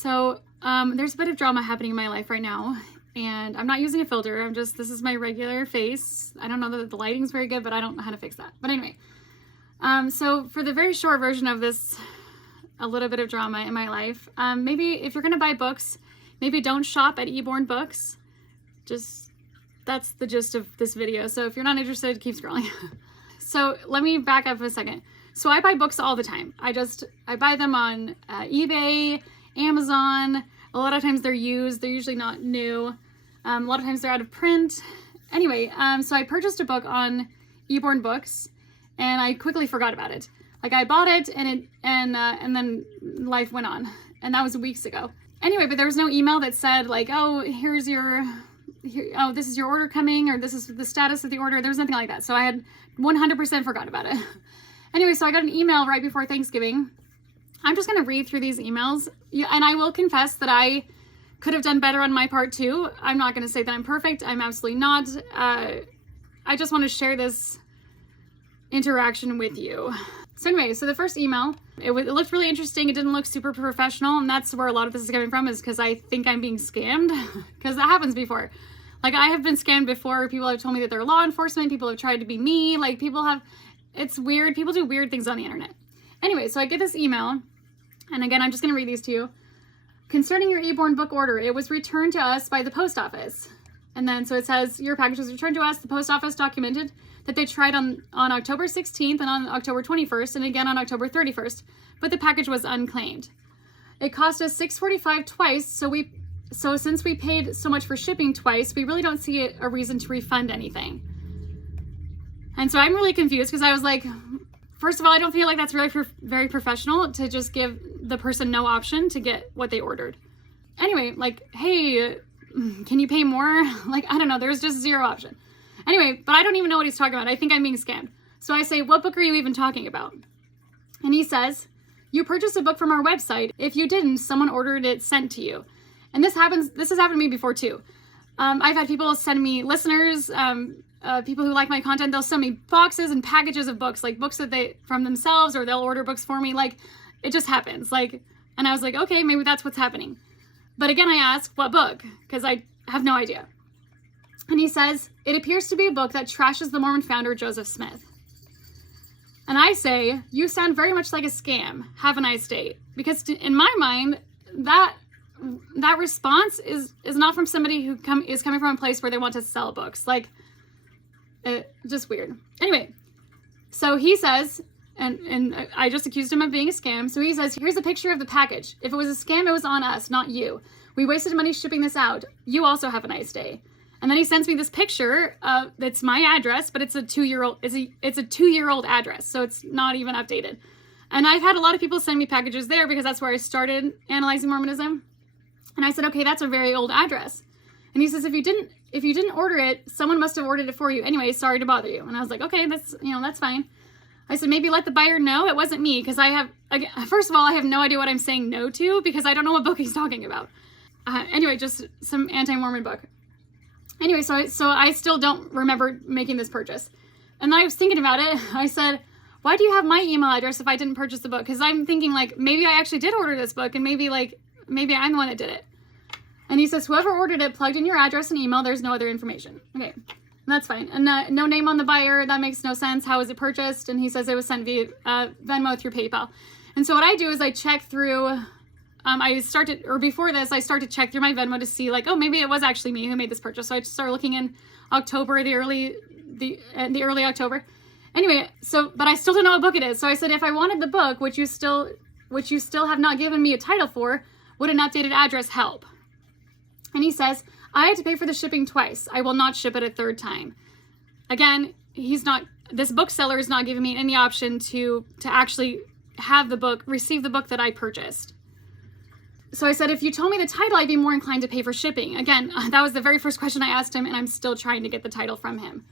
So there's a bit of drama happening in my life right now, and I'm not using a filter. This is my regular face. I don't know that the lighting's very good, but I don't know how to fix that. But anyway, so for the very short version of this, a little bit of drama in my life, maybe if you're gonna buy books, maybe don't shop at Eborn Books. That's the gist of this video. So if you're not interested, keep scrolling. So let me back up a second. So I buy books all the time. I buy them on eBay, Amazon. A lot of times they're used. They're usually not new. A lot of times they're out of print. Anyway, so I purchased a book on Eborn Books, and I quickly forgot about it. Like, I bought it, and then life went on, and that was weeks ago. Anyway, but there was no email that said like, oh, this is your order coming, or this is the status of the order. There was nothing like that. So I had 100% forgot about it. Anyway, so I got an email right before Thanksgiving. I'm just going to read through these emails, and I will confess that I could have done better on my part too. I'm not going to say that I'm perfect. I'm absolutely not. I just want to share this interaction with you. So anyway, so the first email, it looked really interesting. It didn't look super professional, and that's where a lot of this is coming from, is because I think I'm being scammed, because that happens before. Like, I have been scammed before. People have told me that they're law enforcement. People have tried to be me. Like, it's weird. People do weird things on the internet. Anyway, so I get this email, and again, I'm just going to read these to you. Concerning your Eborn book order, it was returned to us by the post office. And then, so it says, your package was returned to us. The post office documented that they tried on October 16th and on October 21st and again on October 31st, but the package was unclaimed. It cost us $6.45 twice, so since we paid so much for shipping twice, we really don't see a reason to refund anything. And so I'm really confused, because I was like, first of all, I don't feel like that's really very professional to just give the person no option to get what they ordered. Anyway, like, hey, can you pay more? Like, I don't know, there's just zero option. Anyway, but I don't even know what he's talking about. I think I'm being scammed. So I say, what book are you even talking about? And he says, you purchased a book from our website. If you didn't, someone ordered it sent to you. And this has happened to me before too. I've had people send me, listeners, people who like my content, they'll send me boxes and packages of books, like books that from themselves, or they'll order books for me. Like, it just happens. Like, and I was like, okay, maybe that's what's happening. But again, I ask, what book? Because I have no idea. And he says, it appears to be a book that trashes the Mormon founder, Joseph Smith. And I say, you sound very much like a scam. Have a nice day. Because in my mind, that response is not from somebody who is coming from a place where they want to sell books. Like, just weird. Anyway, so he says, and I just accused him of being a scam. So he says, here's a picture of the package. If it was a scam, it was on us, not you. We wasted money shipping this out. You also have a nice day. And then he sends me this picture that's my address, but it's a 2-year-old. It's a 2-year-old address, so it's not even updated. And I've had a lot of people send me packages there, because that's where I started analyzing Mormonism. And I said, okay, that's a very old address. And he says, if you didn't order it, someone must have ordered it for you. Anyway, sorry to bother you. And I was like, okay, that's fine. I said, maybe let the buyer know it wasn't me, because first of all, I have no idea what I'm saying no to, because I don't know what book he's talking about. Anyway, just some anti-Mormon book. Anyway, so I still don't remember making this purchase. And then I was thinking about it. I said, why do you have my email address if I didn't purchase the book? Because I'm thinking, like, maybe I actually did order this book, and maybe I'm the one that did it. And he says, whoever ordered it plugged in your address and email. There's no other information. Okay, that's fine. And no name on the buyer. That makes no sense. How was it purchased? And he says it was sent via Venmo through PayPal. And so what I do is I check through... before this, I start to check through my Venmo to see, like, oh, maybe it was actually me who made this purchase. So I just started looking in October, the early October. Anyway, but I still don't know what book it is. So I said, if I wanted the book, which you still have not given me a title for, would an updated address help? And he says, I had to pay for the shipping twice. I will not ship it a third time. Again, this bookseller is not giving me any option to actually receive the book that I purchased. So I said, if you told me the title, I'd be more inclined to pay for shipping. Again, that was the very first question I asked him, and I'm still trying to get the title from him.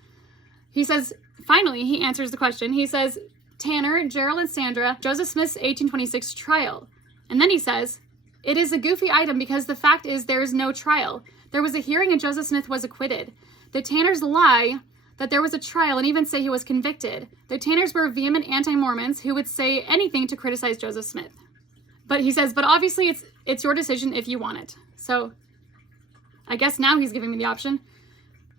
He says, finally, he answers the question. He says, Tanner, Gerald, and Sandra, Joseph Smith's 1826 trial. And then he says, it is a goofy item because the fact is there is no trial. There was a hearing and Joseph Smith was acquitted. The Tanners lie that there was a trial and even say he was convicted. The Tanners were vehement anti-Mormons who would say anything to criticize Joseph Smith. But he says, but obviously it's your decision if you want it. So I guess now he's giving me the option.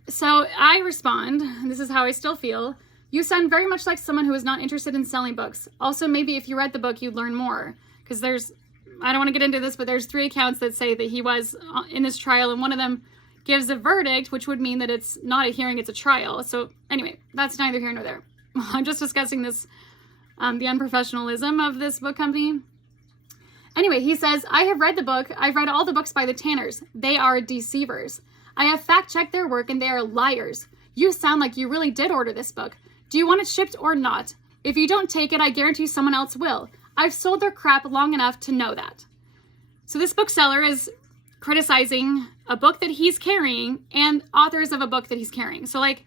So I respond, and this is how I still feel. You sound very much like someone who is not interested in selling books. Also, maybe if you read the book, you'd learn more. Because I don't want to get into this, but there's 3 accounts that say that he was in this trial, and one of them gives a verdict, which would mean that it's not a hearing, it's a trial. So anyway, that's neither here nor there. I'm just discussing this, the unprofessionalism of this book company. Anyway, he says, I have read the book. I've read all the books by the Tanners. They are deceivers. I have fact-checked their work, and they are liars. You sound like you really did order this book. Do you want it shipped or not? If you don't take it, I guarantee someone else will. I've sold their crap long enough to know that. So this bookseller is criticizing a book that he's carrying and authors of a book that he's carrying. So like,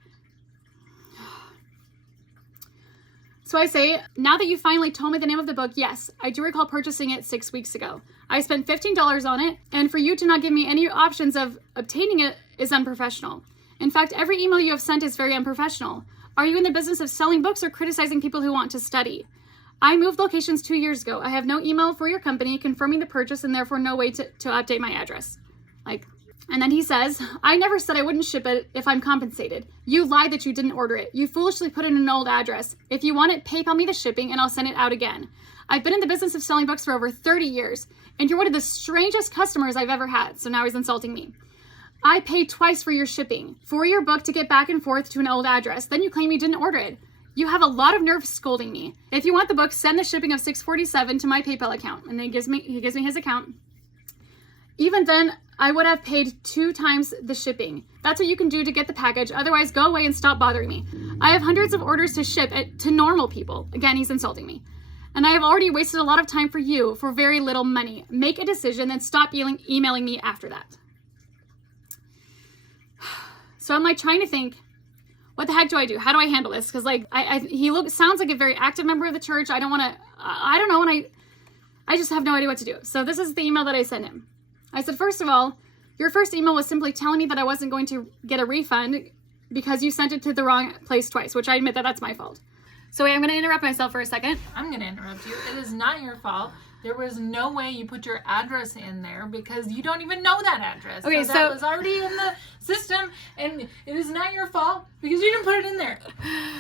so I say, now that you finally told me the name of the book, yes, I do recall purchasing it 6 weeks ago. I spent $15 on it, and for you to not give me any options of obtaining it is unprofessional. In fact, every email you have sent is very unprofessional. Are you in the business of selling books or criticizing people who want to study? I moved locations 2 years ago. I have no email for your company confirming the purchase and therefore no way to update my address. And then he says, I never said I wouldn't ship it if I'm compensated. You lied that you didn't order it. You foolishly put in an old address. If you want it, PayPal me the shipping and I'll send it out again. I've been in the business of selling books for over 30 years, and you're one of the strangest customers I've ever had. So now he's insulting me. I paid twice for your shipping, for your book to get back and forth to an old address. Then you claim you didn't order it. You have a lot of nerve scolding me. If you want the book, send the shipping of $6.47 to my PayPal account. And then he gives me his account. Even then, I would have paid 2 times the shipping. That's what you can do to get the package. Otherwise, go away and stop bothering me. I have hundreds of orders to ship to normal people. Again, he's insulting me. And I have already wasted a lot of time for you for very little money. Make a decision, then stop emailing me after that. So I'm like trying to think, what the heck do I do? How do I handle this? Because like he sounds like a very active member of the church. I don't know, and I just have no idea what to do. So this is the email that I sent him. I said, first of all, your first email was simply telling me that I wasn't going to get a refund because you sent it to the wrong place twice, which I admit that that's my fault. So wait, I'm going to interrupt myself for a second. I'm going to interrupt you. It is not your fault. There was no way you put your address in there because you don't even know that address. Okay, so that was already in the system, and it is not your fault because you didn't put it in there.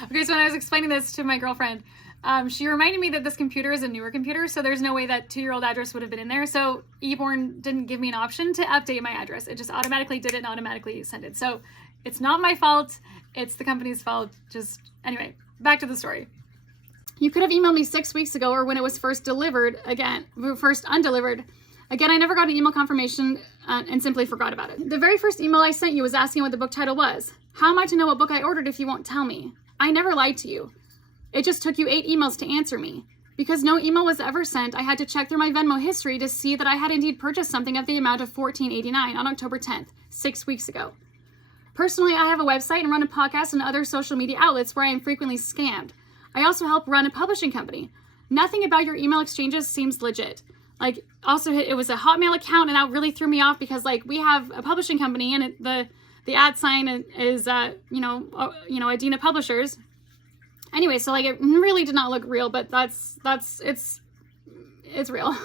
Okay, so when I was explaining this to my girlfriend, she reminded me that this computer is a newer computer, so there's no way that 2-year-old address would have been in there. So Eborn didn't give me an option to update my address. It just automatically did it and automatically sent it. So it's not my fault. It's the company's fault. Anyway, back to the story. You could have emailed me 6 weeks ago or when it was first undelivered. Again, I never got an email confirmation and simply forgot about it. The very first email I sent you was asking what the book title was. How am I to know what book I ordered if you won't tell me? I never lied to you. It just took you 8 emails to answer me. Because no email was ever sent, I had to check through my Venmo history to see that I had indeed purchased something of the amount of $14.89 on October 10th, 6 weeks ago. Personally, I have a website and run a podcast and other social media outlets where I am frequently scammed. I also help run a publishing company. Nothing about your email exchanges seems legit. Also, it was a Hotmail account, and that really threw me off because, we have a publishing company, and the ad sign is, Adina Publishers. Anyway, so it really did not look real, but it's real.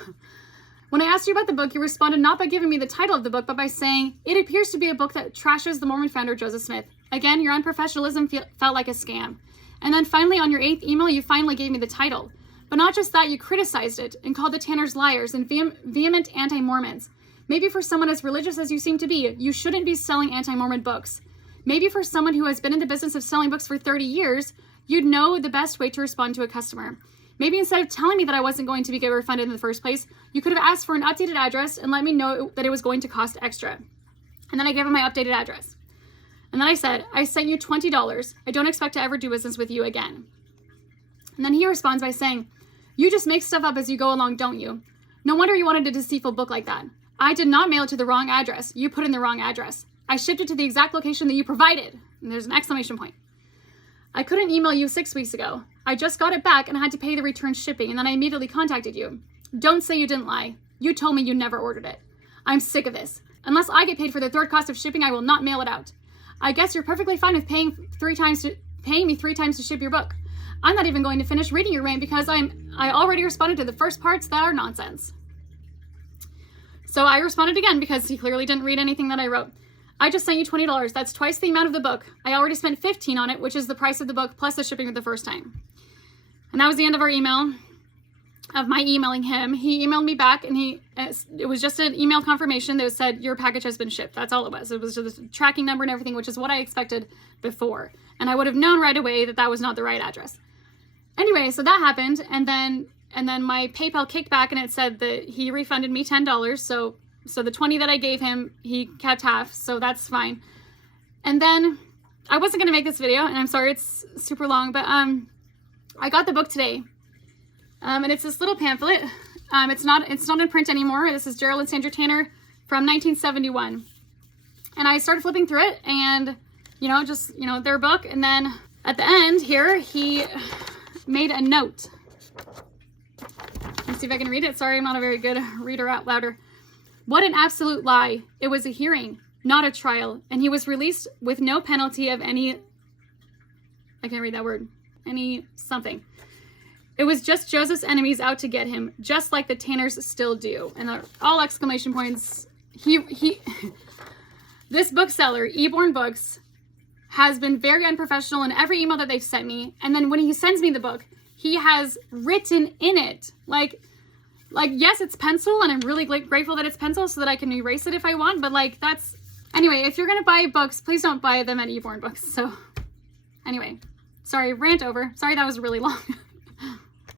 When I asked you about the book, you responded not by giving me the title of the book, but by saying, it appears to be a book that trashes the Mormon founder Joseph Smith. Again, your unprofessionalism felt like a scam. And then finally, on your 8th email, you finally gave me the title. But not just that, you criticized it and called the Tanners liars and vehement anti-Mormons. Maybe for someone as religious as you seem to be, you shouldn't be selling anti-Mormon books. Maybe for someone who has been in the business of selling books for 30 years, you'd know the best way to respond to a customer. Maybe instead of telling me that I wasn't going to get refunded in the first place, you could have asked for an updated address and let me know that it was going to cost extra. And then I gave him my updated address. And then I said, I sent you $20. I don't expect to ever do business with you again. And then he responds by saying, you just make stuff up as you go along, don't you? No wonder you wanted a deceitful book like that. I did not mail it to the wrong address. You put in the wrong address. I shipped it to the exact location that you provided. And there's an exclamation point. I couldn't email you 6 weeks ago. I just got it back and had to pay the return shipping, and then I immediately contacted you. Don't say you didn't lie. You told me you never ordered it. I'm sick of this. Unless I get paid for the third cost of shipping, I will not mail it out. I guess you're perfectly fine with paying me 3 times to ship your book. I'm not even going to finish reading your rant because I already responded to the first parts that are nonsense. So I responded again because he clearly didn't read anything that I wrote. I just sent you $20. That's twice the amount of the book. I already spent $15 on it, which is the price of the book plus the shipping of the first time. And that was the end of our email, of my emailing him. He emailed me back, and it was just an email confirmation that said your package has been shipped. That's all it was. It was just a tracking number and everything, which is what I expected before. And I would have known right away that that was not the right address. Anyway, so that happened, and then my PayPal kicked back, and it said that he refunded me $10. So the 20 that I gave him, he kept half, so that's fine. And then I wasn't gonna make this video, and I'm sorry it's super long, but I got the book today, and it's this little pamphlet. It's not in print anymore. This is Gerald and Sandra Tanner from 1971, and I started flipping through it, and just their book, and then at the end here he made a note. Let's see if I can read it. Sorry, I'm not a very good reader out louder. What an absolute lie. It was a hearing, not a trial, and he was released with no penalty of any, I can't read that word, any something. It was just Joseph's enemies out to get him, just like the Tanners still do. And they're all exclamation points. This bookseller, Eborn Books, has been very unprofessional in every email that they've sent me. And then when he sends me the book, he has written in it, like yes, it's pencil, and I'm really grateful that it's pencil so that I can erase it if I want, but anyway, if you're gonna buy books, please don't buy them at Eborn Books. So anyway, sorry, rant over. Sorry that was really long.